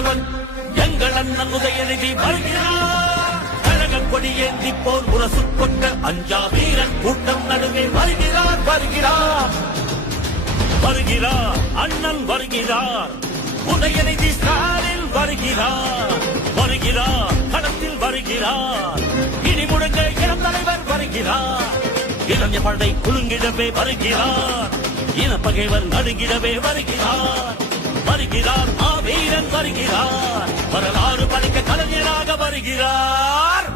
முதல்வன் எங்கள் அண்ணன் உதயநிதி வருகிறார். கழக கொடி ஏந்தி போர் முரசு கொண்ட அஞ்சா வீரன் கூட்டம் நடுவே வருகிறார் வருகிறார் வருகிறார். அண்ணன் வருகிறார். உதயநிதி ஸ்டாலின் வருகிறார் வருகிறார். களத்தில் வருகிறார். இனி முழங்க இளம் தலைவர் வருகிறார். இளைஞ படை குலுங்கிடவே வருகிறார். இனப்பகைவர் நடுங்கிடவே வருகிறார் வருகிறார். மாவீரன் வருகிறார். வரலாறு படைக்க கலைஞராக வருகிறார்.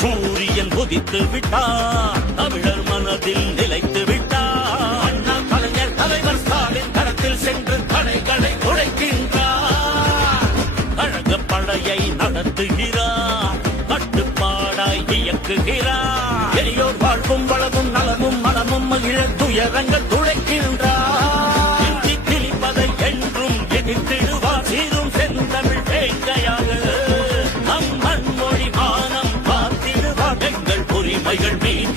சூரியன் உதித்து விட்டார். தமிழர் மனதில் நிலைத்து விட்டார். அண்ணா கலைஞர் தலைவர் ஸ்டாலின் களத்தில் சென்று தடைகளை உடைக்கின்றார். கழக படையை நடத்துகிறார். கட்டுப்பாடாய் இயக்குகிறார். எளியோர் வாழ்வும் வளமும் நலமும் மனமும் மகிழ துயரங்கள் துளைக்கின்றார். திணிப்பதை என்றும் எதிர்த்திடுவார். சீரும் செந்தமிழ் வேங்கையாக நம் மண்மொழி மானம் உரிமைகள் மீட்க